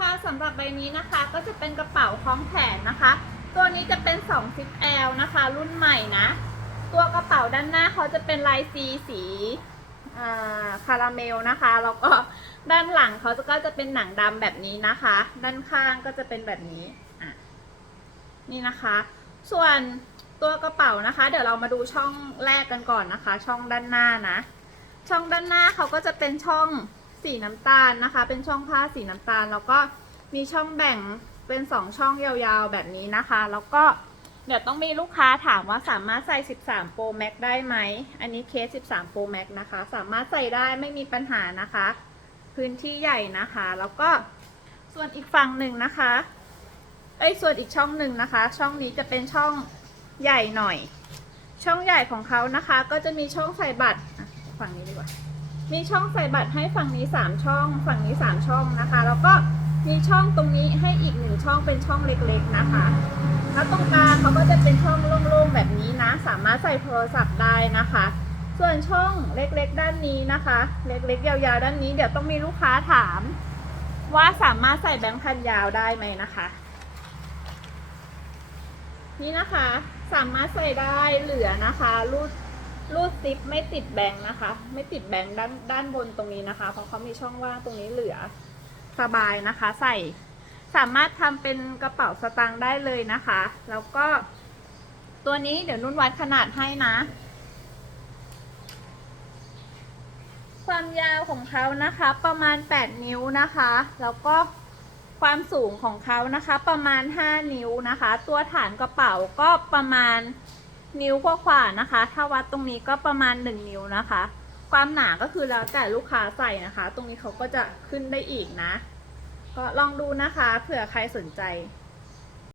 คะสำหรับใบนี้นะคะก็จะเป็นกระเป๋าคล้องแขนนะคะ ตัวนี้จะเป็น2 10 L นะคะ รุ่นใหม่นะ ตัวกระเป๋าด้านหน้าเขาจะเป็นลายซีสีคาราเมลนะคะแล้วก็ด้านหลังเขาจะก็จะเป็นหนังดำแบบนี้นะคะ ด้านข้างก็จะเป็นแบบนี้นี่นะคะ ส่วนตัวกระเป๋านะคะ เดี๋ยวเรามาดูช่องแรกกันก่อนนะคะ ช่องด้านหน้านะ ช่องด้านหน้าเขาก็จะเป็นช่อง สีน้ำตาลนะคะ เป็นช่องผ้าสีน้ำตาล แล้วก็มีช่องแบ่งเป็นสองช่องยาวๆแบบนี้นะคะ แล้วก็เดี๋ยวต้องมีลูกค้าถามว่าสามารถใส่ 13 Pro Max ได้ไหม อันนี้เคส 13 Pro Max นะคะ สามารถใส่ได้ไม่มีปัญหานะคะ พื้นที่ใหญ่นะคะ แล้วก็ส่วนอีกฝั่งหนึ่งนะคะ เอ้ย ส่วนอีกช่องหนึ่งนะคะ ช่องนี้จะเป็นช่องใหญ่หน่อย ช่องใหญ่ของเขานะคะ ก็จะมีช่องใส่บัตรฝั่งนี้ดีกว่า มีช่องใส่บัตรให้ฝั่งนี้ 3 ช่อง ฝั่งนี้ 3 ช่องนะคะ แล้วก็มีช่องตรงนี้ให้อีกหนึ่งช่องเป็นช่องเล็กๆนะคะ แล้วตรงกลางเขาก็จะเป็นช่องโล่งๆแบบนี้นะ สามารถใส่โทรศัพท์ได้นะคะ ส่วนช่องเล็กๆ ด้านนี้นะคะ เล็กๆ ยาวๆ ด้านนี้ เดี๋ยวต้องมีลูกค้าถาม ว่าสามารถใส่แบงค์พันยาวได้ไหมนะคะ นี่นะคะสามารถใส่ได้เหลือนะคะรูด รูดซิปไม่ติดแบงค์นะคะ ไม่ติดแบงค์ด้านด้านบนตรงนี้นะคะ เพราะเขามีช่องว่างตรงนี้เหลือสบายนะคะ ใส่สามารถทำเป็นกระเป๋าสตางค์ได้เลยนะคะ แล้วก็ ตัวนี้เดี๋ยวนุ่นวัดขนาดให้นะ ความยาวของเขานะคะ ประมาณ 8 นิ้วนะคะ แล้วก็ความสูงของเขานะคะ ประมาณ 5 นิ้วนะคะ ตัวฐานกระเป๋าก็ประมาณ นิ้วกว่าๆนะคะ ถ้าวัดตรงนี้ก็ประมาณ 1 นิ้วนะคะ ความหนาก็คือแล้วแต่ลูกค้าใส่นะคะ ตรงนี้เขาก็จะขึ้นได้อีกนะ ก็ลองดูนะคะเผื่อใครสนใจ